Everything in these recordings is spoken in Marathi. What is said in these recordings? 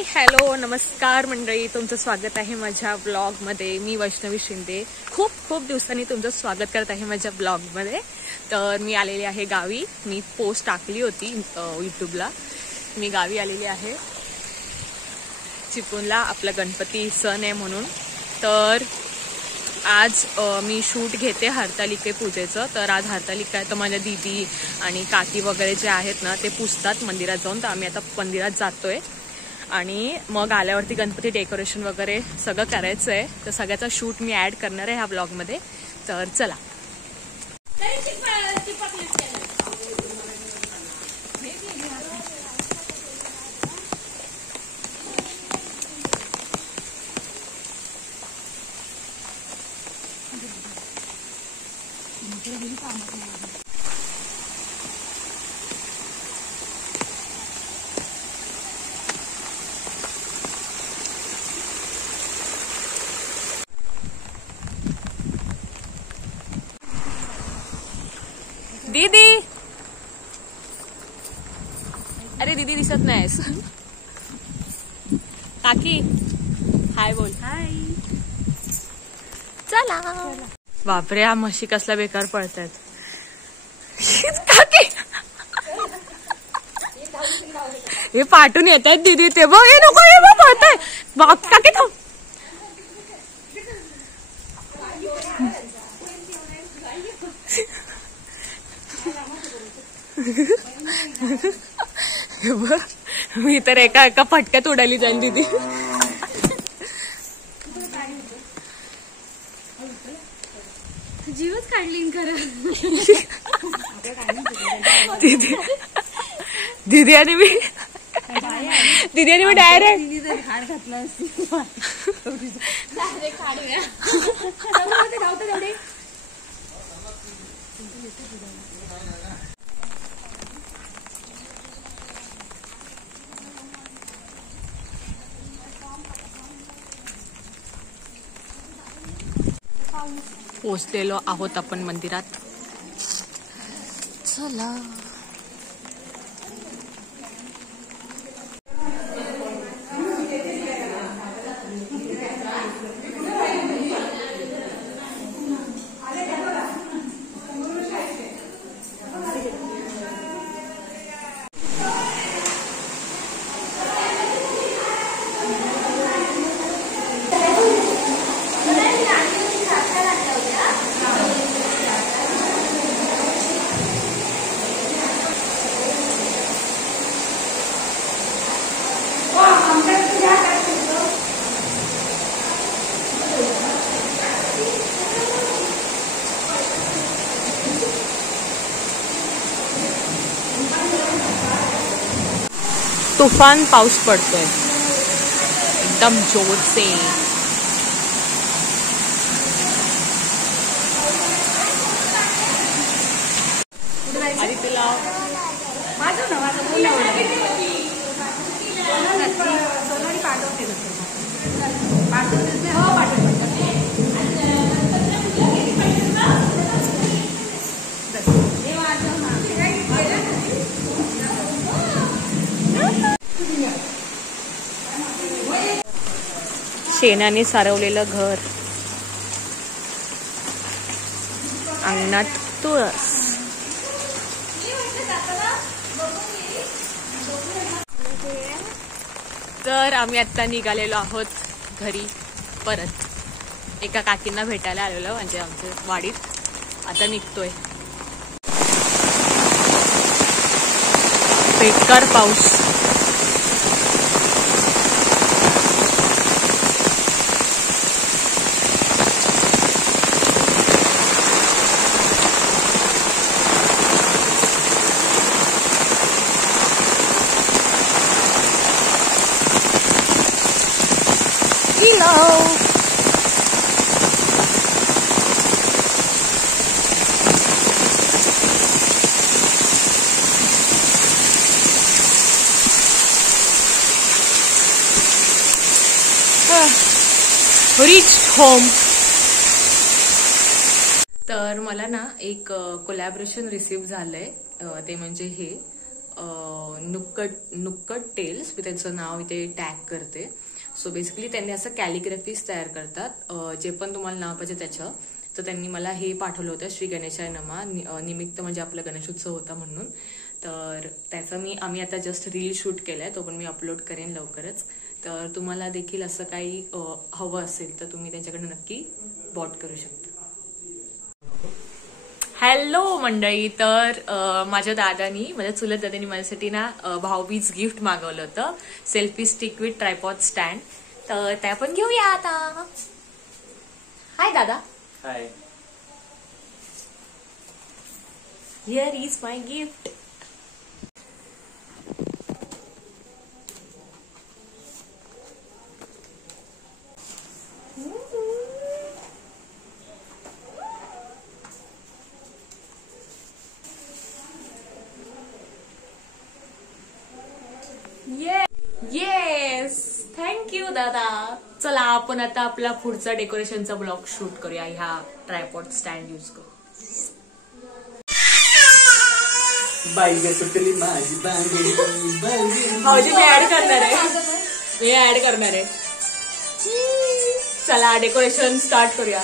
हाय हॅलो नमस्कार मंडळी, तुमचं स्वागत आहे माझ्या ब्लॉगमध्ये. मी वैष्णवी शिंदे खूप खूप दिवसांनी तुमचं स्वागत करत आहे माझ्या ब्लॉगमध्ये. तर मी आलेली आहे गावी. मी पोस्ट टाकली होती यूट्यूबला. मी गावी आलेली आहे चिपळूणला. आपला गणपती सण आहे म्हणून. तर आज मी शूट घेते हरतालिके पूजेचं. तर आज हरतालिका आहे, तर माझ्या दीदी आणि काकी वगैरे जे आहेत ना ते पुजतात मंदिरात जाऊन. तर आम्ही आता मंदिरात जातोय आणि मग आल्यावरती गणपती डेकोरेशन वगैरे सगळं करायचं आहे. तर सगळ्याचा शूट मी ऍड करणार आहे ह्या ब्लॉगमध्ये. तर चला. दीदी, अरे दीदी दिसत नाहीस. काकी हाय बोल. हाय. चला. बापरे, हा म्हशी कसला बेकार पळतायत. काकी हे पाठून येत आहेत दीदी. ते बघ, हे नको, हे बघ पळताय. बाप काकी थांब. मी तर एका एका फटक्यात उडाली जाईल दीदी. जीवच काढली खरं. दीदी दीदी आणि मी डायरेक्ट हाड घातला. पोचलेलो आहोत आपण मंदिरात. चला. तुफान पाऊस पडतोय एकदम जोर से. शेणाने सारवलेलं घर, अंगणात तुळस. तर आम्ही आता निघालेलो आहोत घरी परत. एका काकींना भेटायला आलेलो म्हणजे आमच्या वाडीत. आता निघतोय. बेकार पाऊस. Reached home. तर मला ना एक कोलॅबरेशन रिसीव्ह झालंय. ते म्हणजे हे नुक्कड टेल्स, मी त्यांचं नाव इथे टॅग करते. सो बेसिकली त्यांनी असं कॅलिग्राफीज तयार करतात, जे पण तुम्हाला नाव पाहिजे त्याचं. तर त्यांनी मला हे पाठवलं होतं श्री गणेशाय नमा निमित्त, म्हणजे आपला गणेशोत्सव होता म्हणून. तर त्याचं आम्ही आता जस्ट रील शूट केलाय, तो पण मी अपलोड करेन लवकरच. तर तुम्हाला देखील असं काही हवं असेल तर तुम्ही त्याच्याकडे नक्की बॉट करू शकता. हॅलो मंडळी, तर माझ्या चुलत दादानी माझ्यासाठी ना भाऊबीज गिफ्ट मागवलं होतं, selfie stick with tripod stand. तर त्या पण घेऊया आता. हाय दादा. Hi. Here is my gift. Yes, thank you दादा. चला आपण आता आपला पुढचा डेकोरेशनचा ब्लॉग शूट करूया ह्या ट्रायपॉड स्टँड यूज करू. भाऊजी मी ऍड करणार आहे. चला डेकोरेशन स्टार्ट करूया.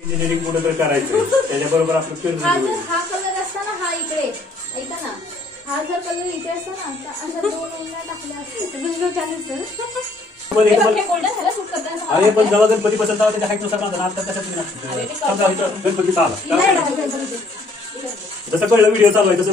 इंजिनिअरिंग पुढे तर करायचं, त्याच्याबरोबर आपलं फिरणं. हा कलर असता ना, हा इकडे ऐका ना, हा जर कलर इथे असतो ना, अशा 2 उंगल्या टाकल्या अरे पण जेव्हा गणपती बसत त्याच्या हाईटनुसार बांधा. आता कशात गणपती आला जसं कळलं व्हिडिओ चालू आहे तसं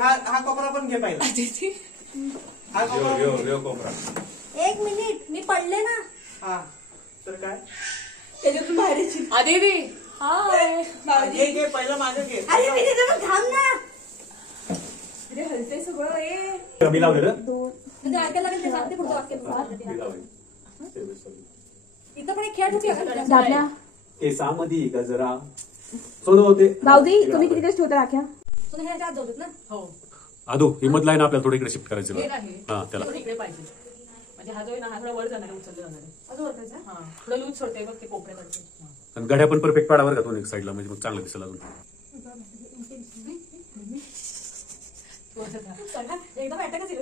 हा कोपरा पण घे पाहिजे. हा कोपरा. 1 मिनिट, मी पडले ना. हा तर काय त्याच्यातून बाहेरची आदिती. हाय. घे पहिलं माझं घे. अरे मी तिथे थांब ना. अरे हलते सगळं. मी लावलेलं म्हणजे ऐकायला लागेल ते सांगते पुढचं वाक्य. इथं पण एक खेळ ठेवूया. केसामध्ये गजरा सोनं होते. भाऊजी तुम्ही किती दिवस ठेवता राख्या? तुम्ही ह्याच्या आत जाऊत ना. हो. आदू हिंमत लाईन आपल्याला थोडं इकडे शिफ्ट करायचं. हा त्याला इकडे पाहिजे, म्हणजे हा जो आहे ना हा थोडा वर जाणार आहे, उचलला जाणार आहे. अजून वरचा. हा थोडं लूज सोडते बघ ते कोपऱ्याकडचे. आणि गड्या पण परफेक्ट पाडावर का तो एक साईडला, म्हणजे मग चांगलं दिसेल अजून. एकदम अटॅकच येईल.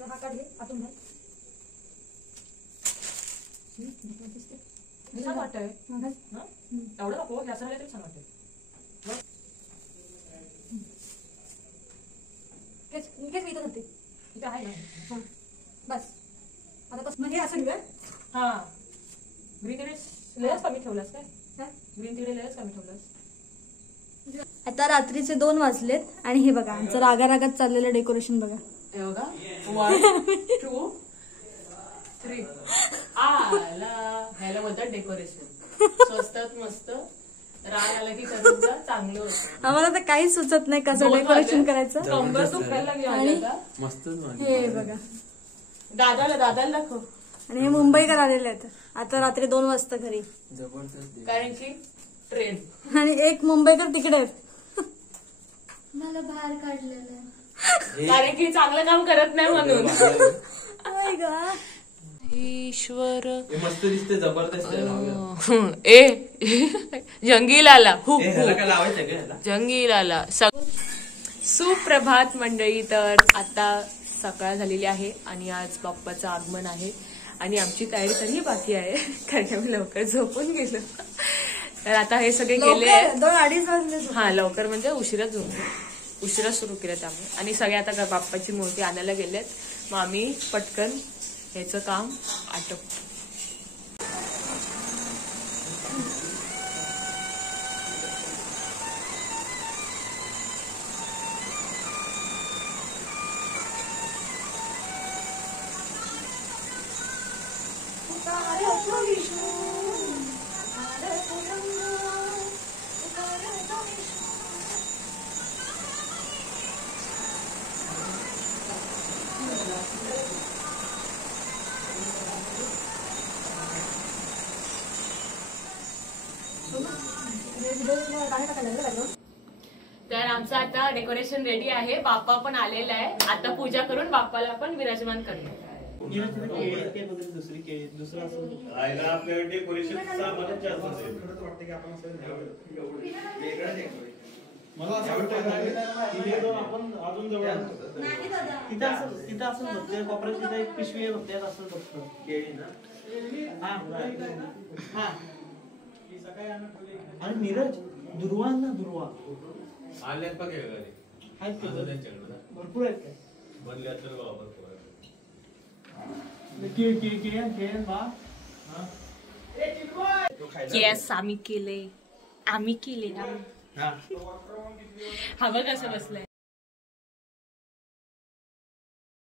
हा काढ घे आतून घाल. छान वाटतंय. एवढं नको, जास्त झालं तरी छान वाटतंय. मी इथं धरते. इथं आहे ना. बस आता बस. मग हे असं घेऊया. हा ग्रीन तिकडे लेयर्स कमी ठेवलास काय? ग्रीन तिकडे लेयर्स कमी ठेवलास. आता रात्रीचे 2 वाजलेत आणि हे बघा आमचं रागारागात चाललेलं डेकोरेशन बघा. हे बघा 1 2 3 आला. ह्याला बोलतात डेकोरेशन. स्वस्तात मस्त राग आला की करून जा, चांगलं होतं. आम्हाला तर काहीच सुचत नाही कसं डेकोरेशन करायचं. कंबर दुखायला लागली मस्त. हे बघा दादाला दाखव. आणि हे मुंबईकर आलेले आहेत आता रात्री 2 वाजता घरी. कारण की ट्रेन. आणि एक मुंबईकर तिकडे आहेत. मला बाहेर काढलेलं कारण की चांगलं काम करत नाही म्हणून. ईश्वर मस्त दिसते, जबरदस्त. जंगीलाला लावायचं जंगीलाला. सुप्रभात मंडळी. तर आता सकाळ झालेली आहे आणि आज बाप्पाचं आगमन आहे आणि आमची तयारी तरीही बाकी आहे, कारण आम्ही लवकर झोपून गेलो. तर आता हे सगळे गेले आहेत. 2-2:30 वाजले. हा लवकर म्हणजे उशिरा सुरू केलं त्यामुळे. आणि सगळे आता बाप्पाची मूर्ती आणायला गेलेत. मग आम्ही पटकन ह्याचं काम आटोपतो. तर आमचं आता डेकोरेशन रेडी आहे. बाप्पा पण आलेला आहे. आता पूजा करून बाप्पाला पण विराजमान करतो. आपल्याकडे डेकोरेशन सामानच जास्त असेल. मला असं वाटतं आपण अजून जवळ तिथं असं बघतोय कोपऱ्यात तिथं एक पिशवी बघते असं बघतो केळी ना. आणि नीरज दुर्वा ना दुर्वा आल्यात बघ भरपूर आहेत काय बनल्या तर येस आम्ही केले. हा बघ कसं बसलंय.